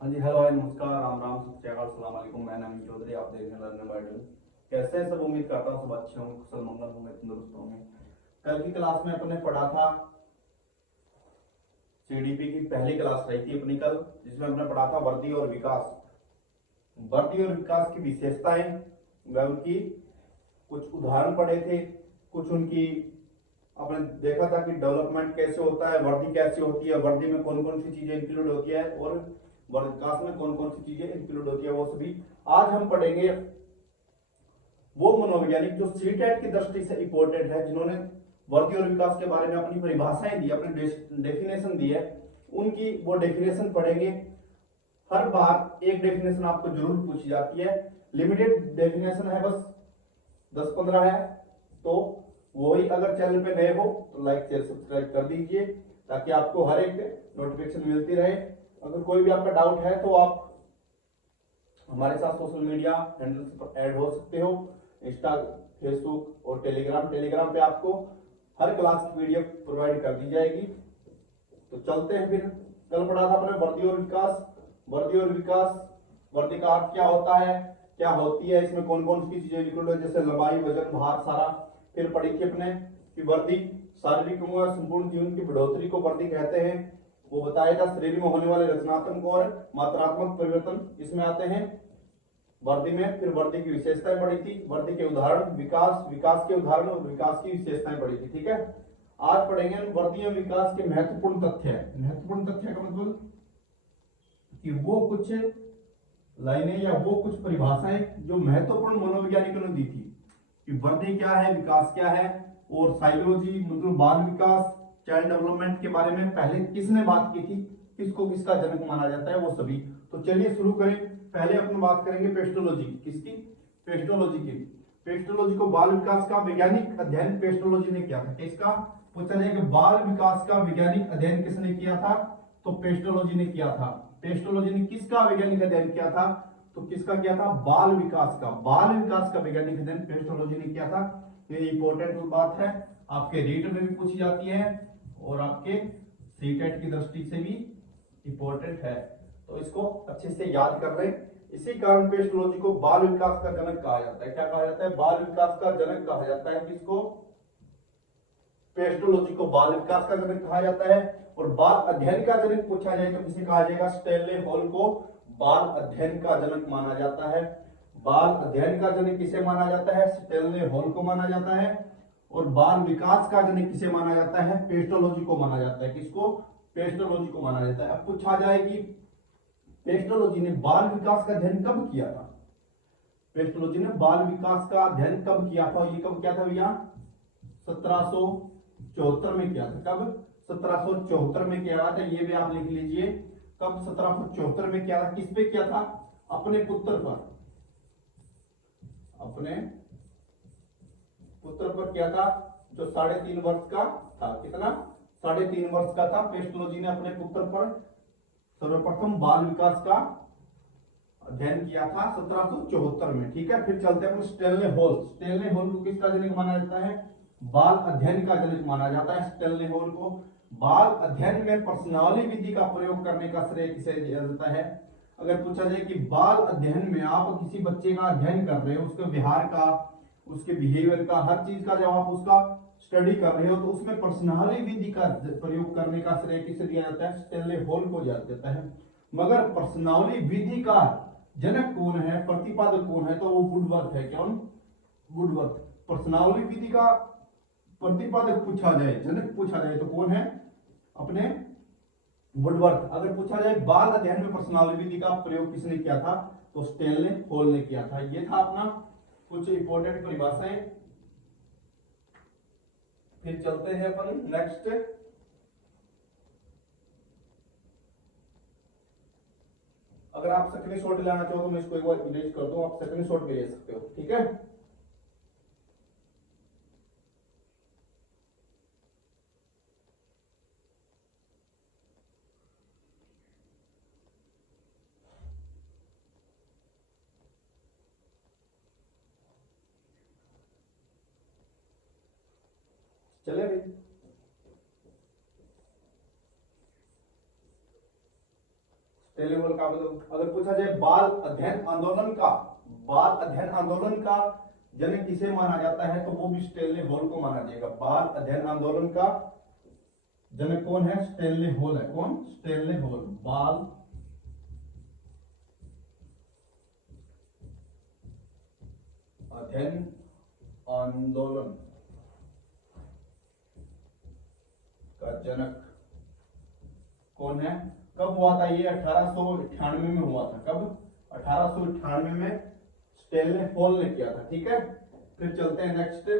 हाँ जी, hello hi, नमस्कार, राम राम, सत श्री अकाल, अस्सलाम वालेकुम। मैं नमीन चौधरी, आप देख रहे हैं लर्नर बाय डूइंग। कैसे हैं सब? उम्मीद करता हूँ सब अच्छे होंगे, कुशल मंगल होंगे, तंदुरुस्त होंगे। कल की क्लास में अपने पढ़ा था, सीडीपी की पहली क्लास रही थी अपनी कल, जिसमें हमने पढ़ा था वर्दी और विकास। वर्दी और विकास की विशेषताएं व उनकी कुछ उदाहरण पढ़े थे, कुछ उनकी आपने देखा था कि डेवलपमेंट कैसे होता है, वर्दी कैसे होती है, वर्दी में कौन कौन सी चीजें इंक्लूड होती है और विकास में कौन कौन सी चीजें इंक्लूड होती है, वो सभी आज हम पढ़ेंगे। वो मनोवैज्ञानिक जो सीटेट की दृष्टि से इंपॉर्टेंट है, जिन्होंने वर्दी और विकास के बारे में अपनी परिभाषाएं दी, अपनी डेफिनेशन दी है, उनकी वो डेफिनेशन पढ़ेंगे। हर बार एक डेफिनेशन आपको जरूर पूछी जाती है, लिमिटेड डेफिनेशन है, बस 10-15 है। तो वही अगर चैनल पे नए हो तो लाइक शेयर सब्सक्राइब कर दीजिए, ताकि आपको हर एक नोटिफिकेशन मिलती रहे। अगर कोई भी आपका डाउट है तो आप हमारे साथ सोशल मीडिया हैंडल्स पर ऐड हो सकते हो, इंस्टा, फेसबुक और टेलीग्राम पे आपको हर क्लास की पीडीएफ प्रोवाइड कर दी जाएगी। तो चलते हैं फिर। कल पढ़ा था अपने वर्दी और विकास। वर्दी और विकास, वर्दी का अर्थ क्या होता है, क्या होती है, इसमें कौन कौन सी चीजें इंक्लूड है, जैसे लंबाई, वजन, भार, सारा। फिर पढ़ी थी अपने कि वर्दी शारीरिक व संपूर्ण जीवन की बढ़ोतरी को वर्दी कहते हैं। वो बताया था शरीर में होने वाले रचनात्मक और मात्रात्मक परिवर्तन इसमें आते हैं वर्दी में। फिर वर्दी की विशेषताएं पढ़ी थी, वर्दी के उदाहरण, विकास, विकास के उदाहरण और विकास की विशेषताएं पढ़ी थी। ठीक है, आज पढ़ेंगे वर्दी और विकास के महत्वपूर्ण तथ्य। महत्वपूर्ण तथ्य का मतलब कि वो कुछ लाइनें या वो कुछ परिभाषाएं जो महत्वपूर्ण मनोवैज्ञानिकों ने दी थी कि वर्दी क्या है, विकास क्या है। और साइकोलॉजी मतलब बाल विकास, चाइल्ड डेवलपमेंट के बारे में पहले किसने बात की थी, किसको किसका जनक माना जाता है, वो सभी। तो चलिए शुरू करें। पहले अपन बात करेंगे पेस्टोलॉजी की। किसकी? पेस्टोलॉजी की। पेस्टोलॉजी को बाल विकास का वैज्ञानिक अध्ययन पेस्टोलॉजी ने किया था। किसका? पूछा जाएगा बाल विकास का वैज्ञानिक अध्ययन किसने किया था, तो पेस्टोलॉजी ने किया था। पेस्टोलॉजी ने किसका वैज्ञानिक अध्ययन किया था, तो किसका किया था? बाल विकास का। बाल विकास का वैज्ञानिक अध्ययन पेस्टोलॉजी ने किया था। ये इंपॉर्टेंट बात है, आपके रीट में भी पूछी जाती है और आपके सीटेट की दृष्टि से भी इंपॉर्टेंट है। तो इसको अच्छे से याद कर लें। इसी कारण पेस्टोलॉजी को बाल विकास का जनक कहा जाता है। क्या कहा जाता है? बाल विकास का जनक कहा जाता है। किसको? पेस्टोलॉजी को बाल विकास का जनक कहा जाता है। और बाल अध्ययन का जनक पूछा जाए तो किसे कहा जाएगा? स्टेनले हॉल को बाल अध्ययन का जनक माना जाता है। बाल अध्ययन का जनक किसे माना जाता है? स्टेनले हॉल को माना जाता है। और बाल विकास का जनक किसे माना जाता है? पेस्टोलॉजी को माना जाता है। किसको? पेस्टोलॉजी को माना जाता है। अब पूछा जाए कि पेस्टोलॉजी ने बाल विकास का अध्ययन कब किया था? पेस्टोलॉजी ने बाल विकास का अध्ययन कब किया था? ये कब किया था भैया? 1774 में किया था। कब? 1774 में किया था। ये भी आप लिख लीजिए, कब 1774 में किया था। किस पे किया था? अपने पुत्र पर। अपने पुत्र पर किया था, जो 3.5 वर्ष का था। कितना? 3.5 वर्ष का था। पेस्टोलॉजी ने अपने पुत्र पर सर्वप्रथम बाल विकास का अध्ययन किया था 1774 में। ठीक है, फिर चलते हैं स्टेनले हॉल। स्टेनले हॉल को किसका जनक माना जाता है? बाल अध्ययन का जनक माना जाता है स्टेनले हॉल को। बाल अध्ययन में प्रश्नावली विधि का प्रयोग करने का श्रेय किसे दिया जाता है? अगर पूछा जाए कि बाल अध्ययन में आप किसी बच्चे का अध्ययन कर रहे हो, उसके व्यवहार का, उसके बिहेवियर का, हर चीज का जब आप उसका स्टडी कर रहे हो, तो उसमें प्रश्नावली विधि का प्रयोग करने का श्रेय किसे दिया जाता है? स्टेनले हॉल को दिया जाता है। मगर प्रश्नावली विधि का जनक कौन है, प्रतिपादक कौन है, तो वो वुडवर्थ है। कौन? वुडवर्थ। प्रश्नावली विधि का प्रतिपादक पूछा जाए, जनक पूछा जाए तो कौन है? अपने वुडवर्थ। अगर पूछा जाए बाल अध्ययन में प्रश्नावली विधि का प्रयोग किसने किया था, तो स्टेनले हॉल ने किया था। ये था अपना कुछ इंपॉर्टेंट परिभाषाएं। फिर चलते हैं अपन नेक्स्ट। अगर आप स्क्रीन शॉट लेना चाहो तो मैं इसको एक बार इरेज कर दूं, आप स्क्रीन शॉट भी ले सकते हो। ठीक है, चले भाई। स्टेनले का मतलब अगर पूछा जाए बाल अध्ययन आंदोलन का जनक किसे माना जाता है, तो वो भी स्टेनले को माना जाएगा। बाल अध्ययन आंदोलन का जनक कौन है? स्टेनले है। कौन? स्टेनले बाल अध्ययन आंदोलन का जनक कौन है? कब हुआ था ये? 1898 में हुआ था। कब? 1898 में स्टेनले ने किया था। ठीक है, फिर चलते हैं नेक्स्ट।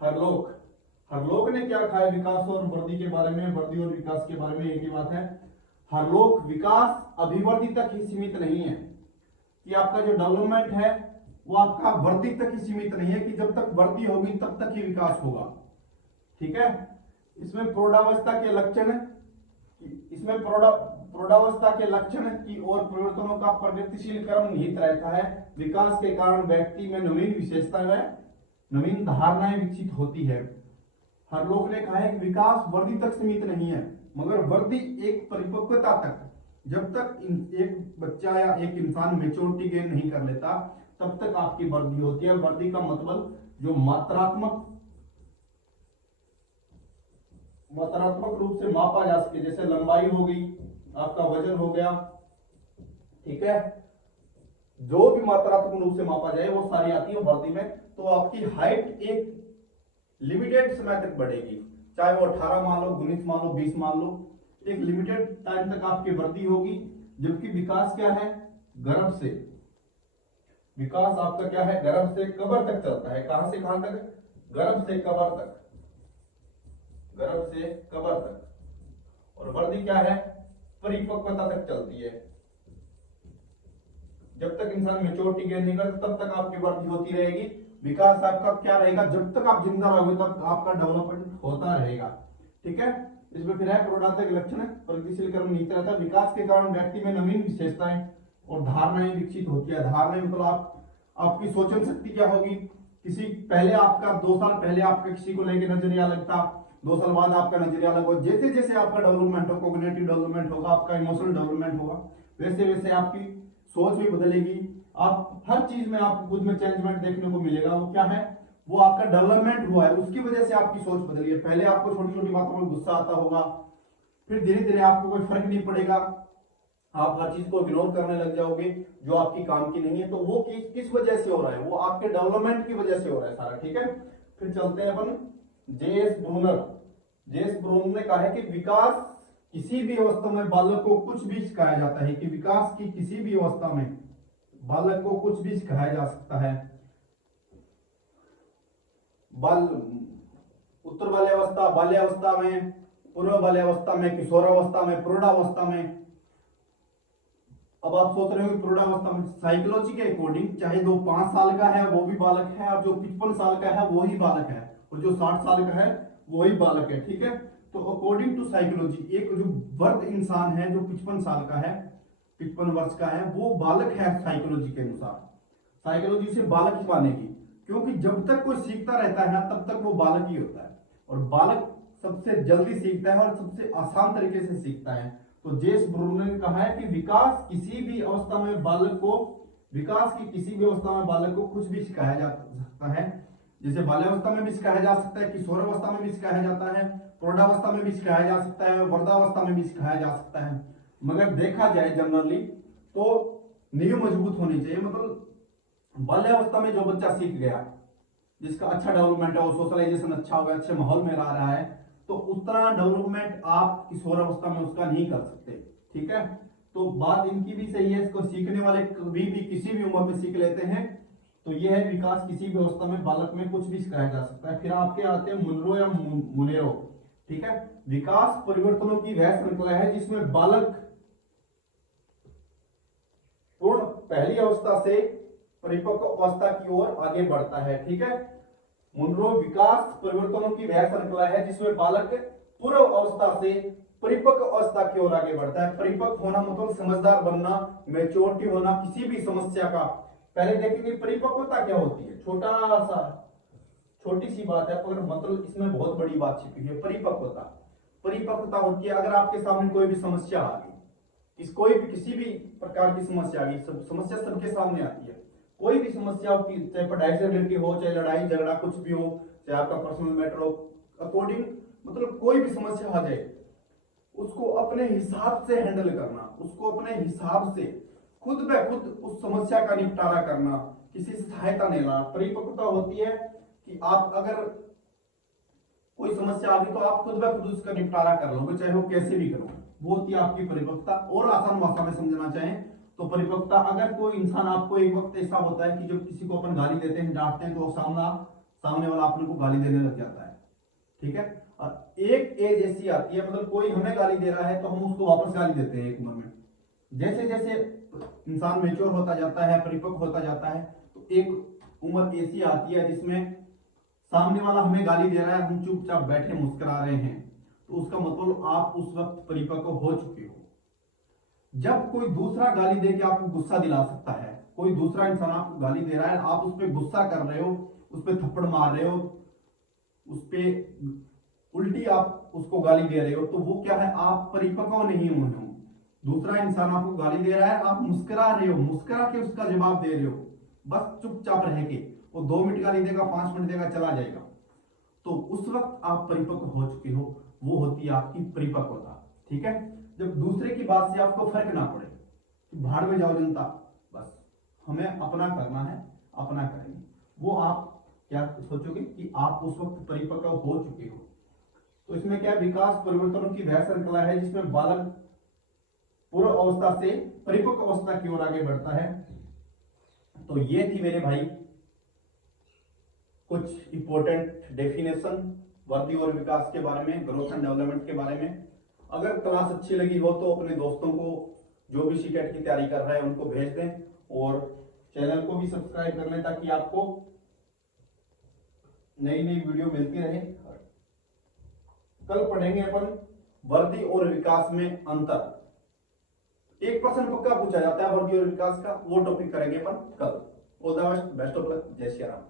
हरलोक ने क्या कहा है विकास और वृद्धि के बारे में? वृद्धि और विकास के बारे में एक ही बात है। हरलोक विकास अभिवृद्धि तक ही सीमित नहीं है, कि आपका जो डेवलपमेंट है वो आपका वृद्धि तक ही सीमित नहीं है, कि जब तक वृद्धि होगी तब तक ही विकास होगा। ठीक है, इसमें प्रौढ़ावस्था के लक्षण की और परिवर्तनों का प्रगतिशील क्रम निहित रहता है। विकास के कारण व्यक्ति में नवीन विशेषताएं, नवीन धारणाएं विकसित होती है। हरलोक ने कहा है कि विकास वृद्धि तक सीमित नहीं है, मगर वृद्धि एक परिपक्वता तक, जब तक एक बच्चा या एक इंसान मेच्योरिटी गेन नहीं कर लेता तब तक आपकी वृद्धि होती है। वृद्धि का मतलब जो मात्रात्मक रूप से मापा जा सके, जैसे लंबाई हो गई, आपका वजन हो गया। ठीक है, जो भी मात्रात्मक रूप से मापा जाए वो सारी आती है वृद्धि में। तो आपकी हाइट एक लिमिटेड समय तक बढ़ेगी, चाहे वो 18 मान लो, 19 मान लो, 20 मान लो, एक लिमिटेड टाइम तक आपकी वृद्धि होगी। जबकि विकास क्या है? गर्भ से। विकास आपका क्या है? गर्भ से कब्र तक चलता है। कहां से कहां तक? गर्भ से कब्र तक। गर्भ से कब्र तक। और वृद्धि क्या है? परिपक्वता तक चलती है। जब तक इंसान मेच्योरिटी गेन नहीं करता तब तक आपकी वृद्धि होती रहेगी। विकास आपका क्या रहेगा? जब तक आप जिंदा रहोगे तब आपका डेवलपमेंट होता रहेगा। ठीक है, इसमें फिर है प्रौढ़ावस्था के लक्षण, प्रगतिशील क्रम निहित रहता है। विकास के कारण व्यक्ति में नवीन विशेषताएं और धारणाएं विकसित होती है। धारणाएं मतलब आपकी सोचन शक्ति क्या होगी? किसी पहले आपका 2 साल पहले आपका किसी को लेकर नजरिया अलग था, 2 साल बाद आपका नजरिया अलग हो। जैसे जैसे आपका डेवलपमेंट होगा, कॉग्निटिव डेवलपमेंट होगा, आपका इमोशनल डेवलपमेंट होगा, वैसे वैसे आपकी सोच भी बदलेगी। आप हर चीज में आपको खुद में चेंजमेंट देखने को मिलेगा। वो क्या है? वो आपका डेवलपमेंट हुआ है, उसकी वजह से आपकी सोच बदली है। पहले आपको छोटी छोटी बातों में गुस्सा आता होगा, फिर धीरे धीरे आपको कोई फर्क नहीं पड़ेगा, आप हर चीज को इग्नोर करने लग जाओगे जो आपकी काम की नहीं है। तो वो किस वजह से हो रहा है? वो आपके डेवलपमेंट की वजह से हो रहा है सारा। ठीक है, फिर चलते हैं अपन जेएस ब्रूनर ने कहा है कि विकास किसी भी अवस्था में बालक को कुछ भी सिखाया जाता है, कि विकास की किसी भी अवस्था में बालक को कुछ भी सिखाया जा सकता है। उत्तर बाल्यावस्था में, पूर्व बाल्यावस्था में, किशोरावस्था में, प्रौढ़ावस्था में। अब आप सोच रहे हो कि प्रौढ़ावस्था में साइकोलॉजी के अकॉर्डिंग चाहे जो 5 साल का है वो भी बालक है, और जो 55 साल का है वो ही बालक है, और जो 60 साल का है वो ही बालक है। ठीक है, तो अकॉर्डिंग टू साइकोलॉजी एक जो वृद्ध इंसान है जो 55 साल का है, 55 वर्ष का है, वो बालक है साइकोलॉजी के अनुसार। साइकोलॉजी से बालक ही मानेगी, क्योंकि जब तक कोई सीखता रहता है ना तब तक वो बालक ही होता है। और बालक सबसे जल्दी सीखता है और सबसे आसान तरीके से सीखता है। तो जेस ब्रूनर ने कहा है कि विकास की किसी भी अवस्था में बालक को कुछ भी सिखाया जा सकता है। जैसे बाल्यावस्था में भी सिखाया जा सकता है, किशोरावस्था में भी सिखाया जाता है, प्रौढ़ावस्था में भी सिखाया जा सकता है, वृद्धावस्था में भी सिखाया जा सकता है। मगर देखा जाए जनरली तो नींव मजबूत होनी चाहिए। मतलब बाल्यावस्था में जो बच्चा सीख गया, जिसका अच्छा डेवलपमेंट है, वो सोशलाइजेशन अच्छा हो गया, अच्छे माहौल में रह रहा है, तो उतना डेवलपमेंट आप किशोरावस्था में उसका नहीं कर सकते। ठीक है, तो बात इनकी भी सही है। इसको सीखने वाले कभी भी किसी भी उम्र में सीख लेते हैं। तो यह है विकास किसी भी अवस्था में बालक में कुछ भी सिखाया जा सकता है। फिर आपके आते हैं मुनरो या मुनेरो। ठीक है, विकास परिवर्तनों की वह श्रृंखला है जिसमें बालक पूर्ण पहली अवस्था से परिपक्व अवस्था की ओर आगे बढ़ता है। ठीक है, मुनरो विकास परिवर्तनों की वह श्रृंखला है जिसमें बालक पूर्व अवस्था से परिपक्व अवस्था की ओर आगे बढ़ता है। परिपक्व होना मतलब समझदार बनना, मैच्योरिटी होना, किसी भी समस्या का। पहले देखेंगे परिपक्वता क्या होती है, छोटी सी बात है पर मतलब इसमें बहुत बड़ी बात छिपी है। परिपक्वता होती है अगर आपके सामने कोई भी समस्या आ गई, कोई भी किसी भी प्रकार की समस्या आ गई, समस्या सबके सामने आती है। कोई भी समस्या हो, चाहे पढ़ाई से रिलेटेड हो, चाहे लड़ाई झगड़ा कुछ भी हो, चाहे आपका पर्सनल मैटर हो, अकॉर्डिंग मतलब कोई भी समस्या आ जाए, उसको अपने हिसाब से हैंडल करना, उसको अपने हिसाब से खुद ब खुद उस समस्या का निपटारा करना, किसी से सहायता नहीं लेना। परिपक्वता होती है कि आप अगर कोई समस्या आ गई तो आप खुद ब खुद उसका निपटारा कर लोगे, चाहे वो कैसे भी करो, वो होती है आपकी परिपक्वता। और आसान भाषा में समझना चाहें तो परिपक्वता, अगर कोई इंसान आपको एक वक्त ऐसा होता है कि जब किसी को अपन गाली देते हैं, डांटते हैं, तो सामने वाला अपने को गाली देने लग जाता है, ठीक है। और एक एज ऐसी आती है, मतलब कोई हमें गाली दे रहा है तो हम उसको वापस गाली देते हैं एक उम्र में। जैसे जैसे इंसान मेच्योर होता जाता है, परिपक्व होता जाता है, तो एक उम्र ऐसी आती है जिसमें सामने वाला हमें गाली दे रहा है, हम चुपचाप बैठे मुस्कुरा रहे हैं, तो उसका मतलब आप उस वक्त परिपक्व हो चुके हो। जब कोई दूसरा गाली दे के आपको गुस्सा दिला सकता है, कोई दूसरा इंसान आपको गाली दे रहा है, आप उस पर गुस्सा कर रहे हो, उस पर थप्पड़ मार रहे हो, उस पर उल्टी आप उसको गाली दे रहे हो, तो वो क्या है, आप परिपक्व नहीं हुए हो। दूसरा इंसान आपको गाली दे रहा है, आप मुस्कुरा रहे हो, मुस्कुरा के उसका जवाब दे रहे हो, बस चुपचाप रह के। वो 2 मिनट गाली देगा, 5 मिनट देगा, चला जाएगा, तो उस वक्त आप परिपक्व हो चुके हो। वो होती है आपकी परिपक्वता, ठीक है। जब दूसरे की बात से आपको फर्क ना पड़े कि भाड़ में जाओ जनता, बस हमें अपना करना है, अपना करेंगे, वो आप क्या सोचोगे कि आप उस वक्त परिपक्व हो चुके हो। तो इसमें क्या, विकास परिवर्तनों की वह श्रृंखला है जिसमें बालक पूर्व अवस्था से परिपक्व अवस्था की ओर आगे बढ़ता है। तो ये थी मेरे भाई कुछ इंपॉर्टेंट डेफिनेशन वृद्धि और विकास के बारे में, ग्रोथ एंड डेवलपमेंट के बारे में। अगर क्लास अच्छी लगी हो तो अपने दोस्तों को, जो भी सीटेट की तैयारी कर रहा है, उनको भेज दें, और चैनल को भी सब्सक्राइब कर लें ताकि आपको नई नई वीडियो मिलती रहे। कल पढ़ेंगे अपन वृद्धि और विकास में अंतर। 1% पक्का पूछा जाता है वृद्धि और विकास का, वो टॉपिक करेंगे अपन कल। All the best, best of luck, जय श्री राम।